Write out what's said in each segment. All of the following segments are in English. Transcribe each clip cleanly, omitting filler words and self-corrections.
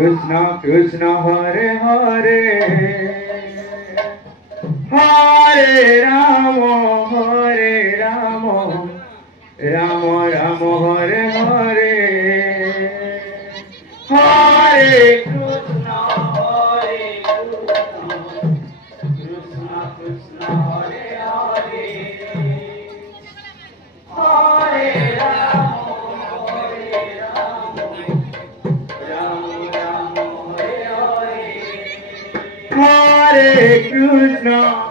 Krishna Krishna Hare Hare Hare Rama Hare Rama Rama Rama Hare Hare Hare Krishna Hare Krishna Krishna Krishna Hare Hare Hare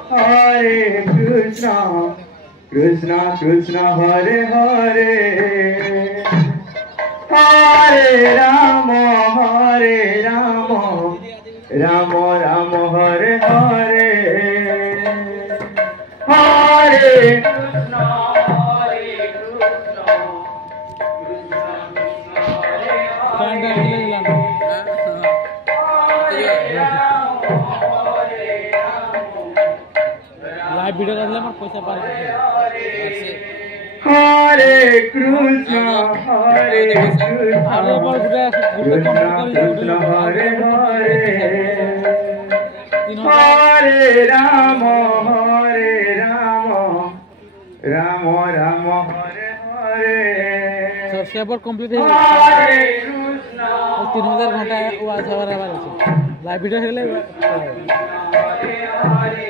Hare Krishna, Krishna Krishna Hare Hare, Hare Rama, Rama Rama Hare Hare, Hare Krishna, Krishna Krishna Hare Hare. Video करले मोर पैसा पार Hare Krishna, Hare Krishna, Krishna Krishna, Hare Hare, Hare Rama, Hare Rama, Rama Rama, Hare Hare. Subscriber complete है Hare Krishna, 3000 घंटा watch our our আছে live video हेले Hare Hare,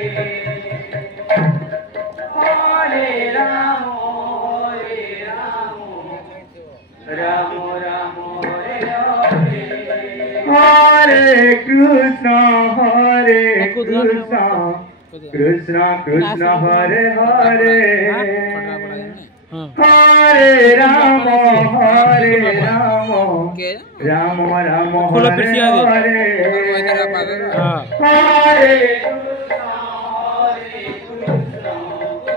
Hare Rama, Hare Rama, Rama Rama, Hare Hare. Hare Krishna, Hare Krishna, Krishna Krishna, Hare Hare, Hare Rama, Hare Rama, Rama Rama, Hare Hare. Hare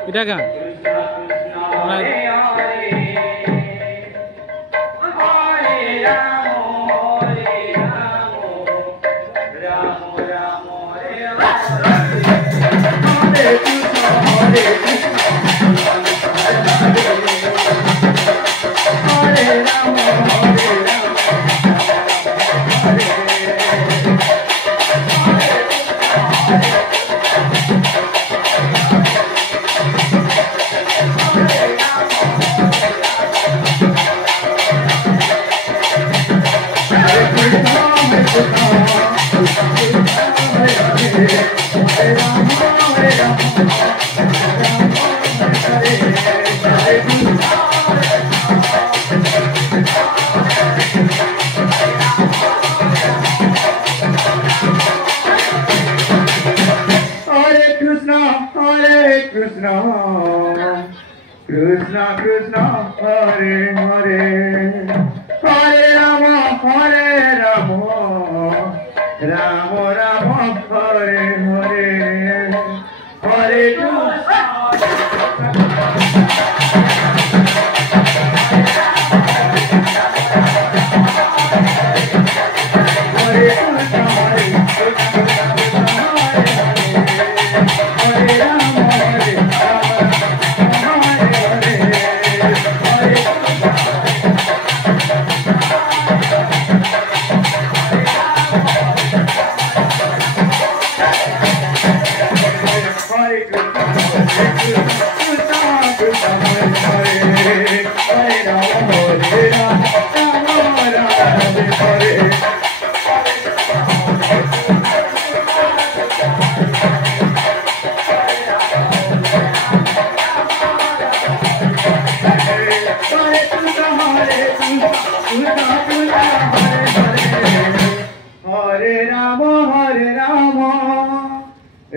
এটা গান Krishna Krishna, Hare Hare, Hare Rama, Hare Rama, Rama Rama, Hare Hare, Hare Krishna. Rama Rama, Hare Hare, Hare Krishna. Krishna Hare Hare, Hare Rama, Hare Rama,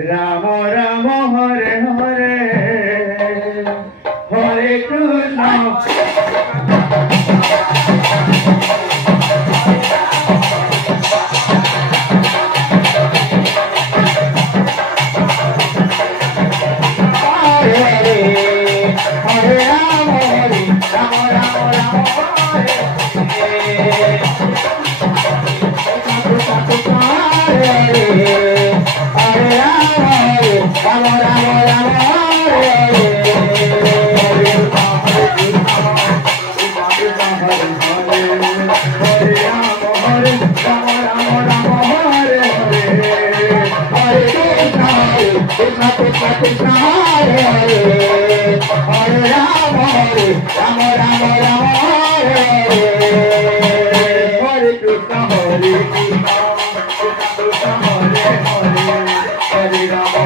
Rama Rama, Hare Hare, Hare Krishna, Hare Krishna, Krishna Krishna, Hare Hare, Hare Rama, Hare Rama, Rama Rama, Hare Hare, Hare Krishna, Krishna Krishna, Hare Hare, Hare Rama, Hare Rama, Rama Rama, Hare Hare.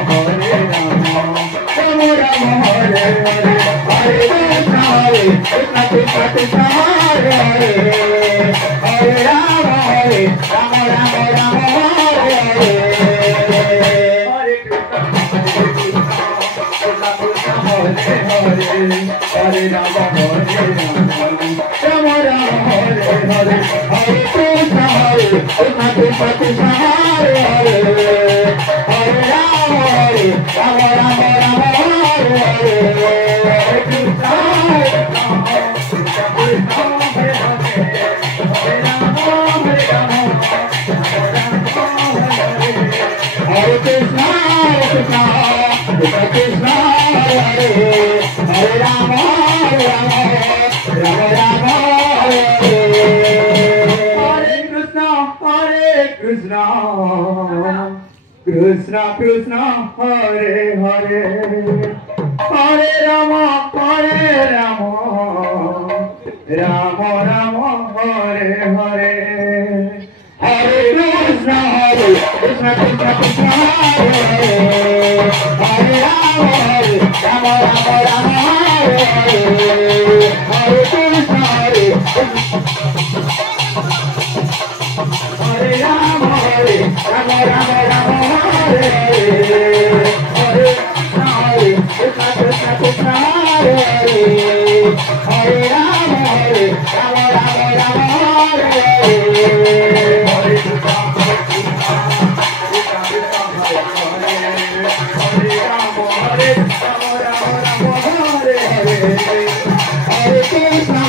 Hare Rama, Hare Rama, Rama Rama, Hare Hare, Hare Krishna, Krishna Krishna, Hare Hare, Hare Rama, Hare Rama, Rama Rama, Hare Hare, Hare Krishna, Krishna Krishna, Hare Hare, Hare Rama, Hare Rama, Rama Rama, Hare Hare, Hare Krishna, Krishna Krishna Hare Hare Hare Rama Rama Rama Hare Hare Krishna Krishna Krishna Hare Hare Hare Rama Rama Rama Hare Hare Hare Krishna Krishna Krishna Hare Hare Hare Rama Rama Rama Hare Hare Hare Krishna Hare Rama Rama Rama Hare Hare Hare Krishna Krishna Hare Hare Hare Rama Rama Rama Hare Hare Hare Krishna Krishna Hare Hare Hare Rama Rama Rama Hare Hare Krishna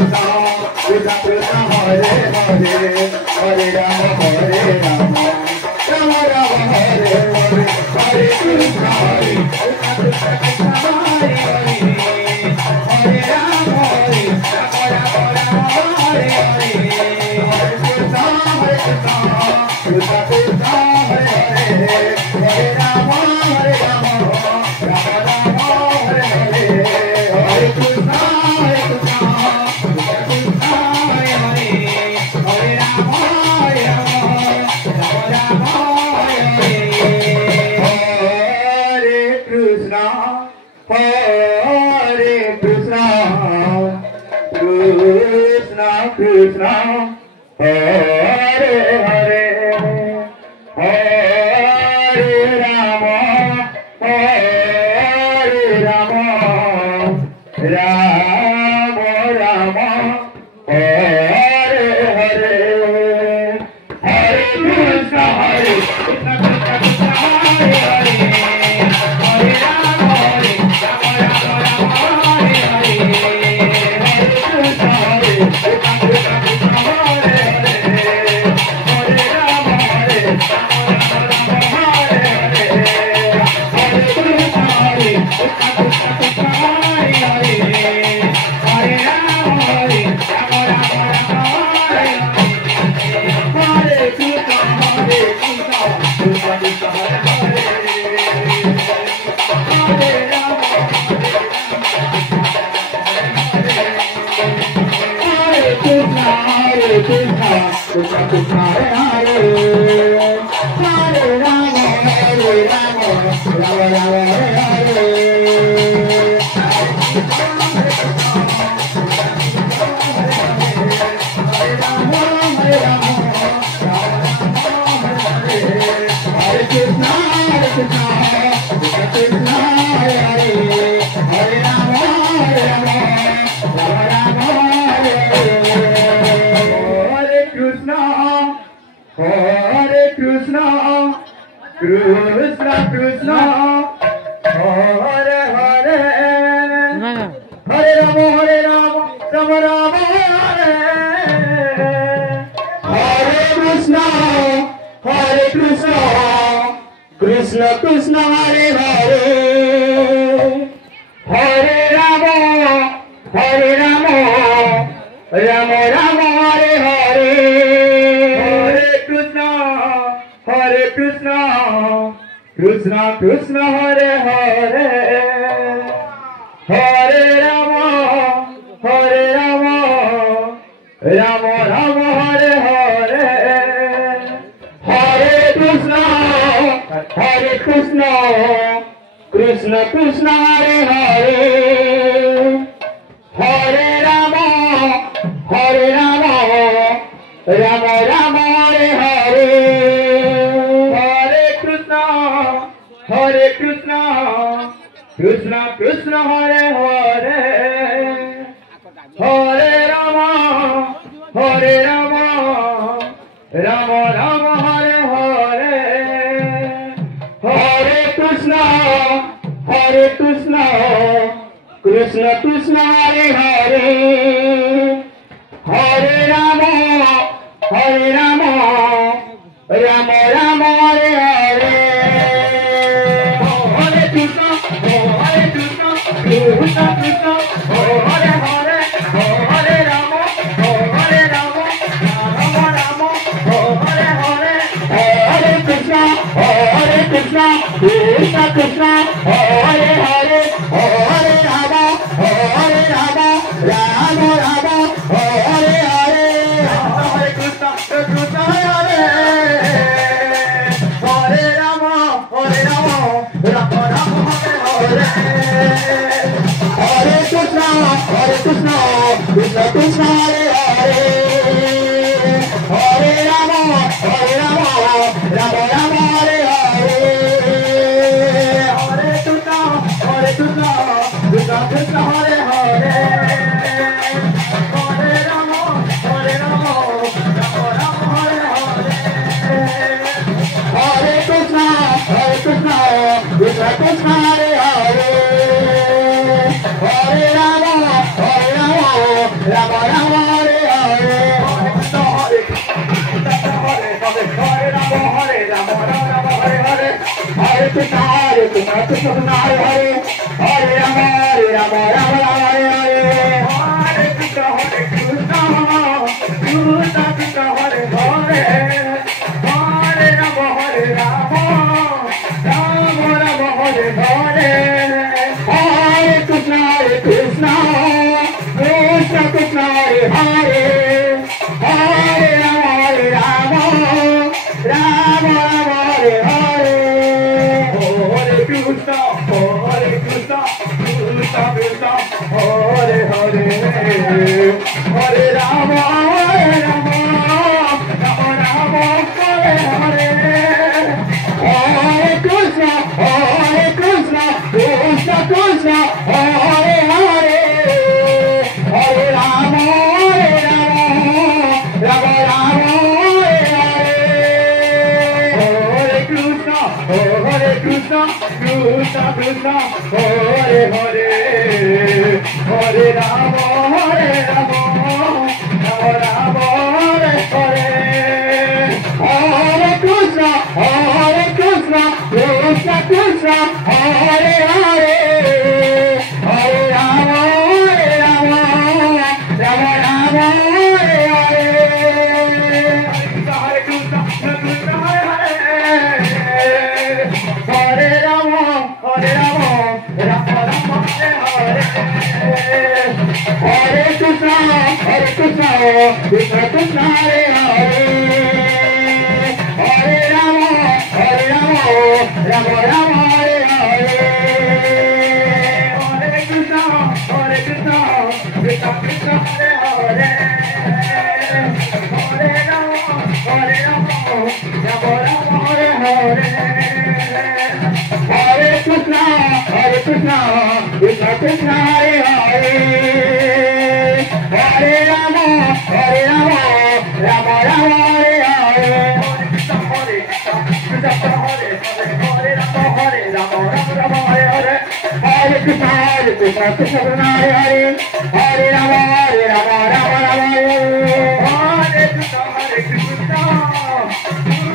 Krishna Krishna Krishna Hare Hare Hare Rama Rama Rama Hare Hare Hare Krishna Krishna Krishna Hare Hare Hare Rama Rama Rama Hare Hare Hare Krishna Krishna Krishna Hare Hare Hare Rama Rama Rama Hare Hare Hare Krishna Krishna Hare Hare Hare Rama Rama Rama Hare Hare Hare Krishna Krishna Krishna Hare Hare Hare Rama Rama Rama Hare Hare Hare Krishna Krishna Krishna Hare Hare Hare Rama Rama Hare Hare Hare Krishna Krishna Krishna Hare Hare Hare Rama Rama Rama Hare Hare Krishna Krishna Krishna Hare Hare Hare Rama Krishna Krishna Krishna Hare Hare Hare Rama Rama Rama Hare Hare Krishna Krishna Krishna Hare Hare Hare Rama Rama Rama Hare Hare Krishna Krishna Krishna Hare Hare Hare Rama Rama Rama Hare Hare Krishna Krishna Krishna Hare Hare Hare Rama Rama Rama Hare Hare Hare Krishna Krishna Krishna Hare Hare Hare Rama Rama Rama Hare Hare Hare Krishna Krishna Krishna Hare Hare Hare Rama Rama Rama Hare Hare Hare Krishna Krishna Krishna Hare Hare Hare Rama Hare Rama Rama Rama Hare Hare Hare Krishna Krishna Krishna Hare Hare Hare Rama Rama Rama Hare Hare Hare Krishna Krishna Krishna Hare Hare Hare Rama Rama Rama Rama Hare Hare Hare Krishna Krishna Krishna Hare Hare Hare Rama Rama Rama Hare Hare Hare Krishna Krishna Hare Hare Rama Rama Rama Hare Hare Hare Krishna Krishna Krishna Hare Hare Hare Rama Rama Rama Hare Hare Hare Krishna Krishna Krishna Hare Hare Hare Rama Rama Rama Hare Hare Hare Krishna Krishna Krishna Hare Hare Hare Rama Rama Rama Hare Hare Hare Rama Hare Hare Hare Krishna Krishna Hare Hare Hare Rama Rama Hare Hare Hare Krishna Krishna Krishna Hare Hare Hare Rama Rama Rama Hare Hare Hare Krishna Krishna Krishna Hare Hare Hare Rama Rama Rama Hare Hare Hare Krishna Krishna Krishna Hare Hare Hare Rama Rama Rama Hare Hare Hare Krishna Krishna Krishna Hare Hare Hare Rama Rama Rama Hare Hare Hare Krishna Krishna Krishna Hare Hare Hare Rama Rama Rama Hare Hare Hare Krishna Krishna Krishna Hare Hare Hare Rama Rama Rama Hare Hare Hare Krishna Krishna Hare Hare Rama Rama Rama Hare Hare Hare Krishna Krishna Krishna Hare Hare Hare Rama Rama Rama Hare Hare Hare Krishna Krishna Krishna Hare Hare Hare Rama Rama Rama Hare Hare Hare Krishna Krishna Krishna Hare Hare Hare Rama Rama Rama Hare Hare Hare Krishna Krishna Krishna Hare Hare Hare Rama Rama Rama Hare Hare Krishna Krishna Hare Hare Hare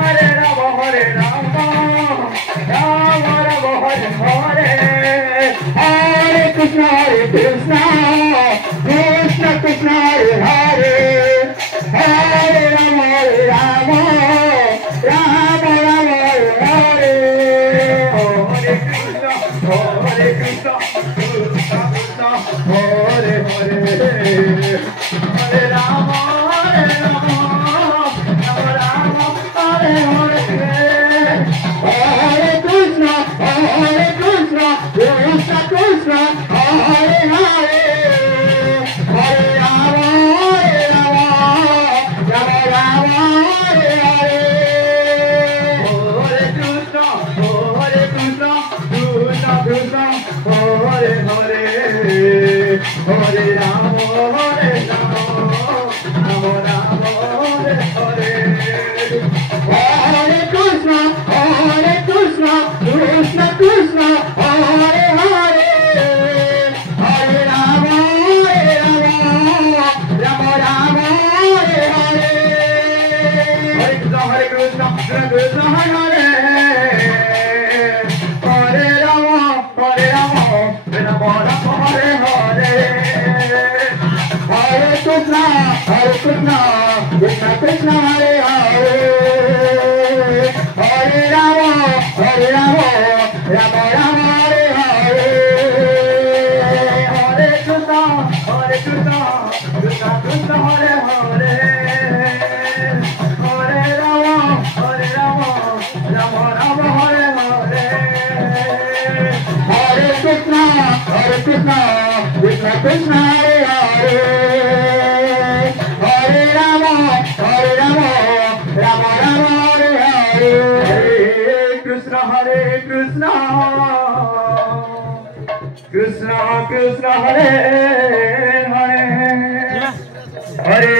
Rama Rama Rama Hare Hare Hare Krishna Krishna Krishna Hare Hare Hare Rama Rama Rama Hare Hare Hare Krishna Krishna Krishna Hare Hare Hare Rama Rama Rama Hare Hare Hare Krishna Krishna Krishna Hare Hare Hare Rama Rama Rama Hare Hare Hare Krishna Krishna Hare Hare Rama Hare Rama Rama Rama Hare Hare Hare Krishna Krishna Krishna Hare Hare Hare Rama Rama Rama Hare Hare Hare Krishna Krishna Krishna Hare Hare Hare Rama Rama Rama Hare Hare Hare Krishna Krishna Krishna Hare Hare Hare Rama Rama Rama Hare Hare Hare Krishna Krishna Krishna Hare Hare Hare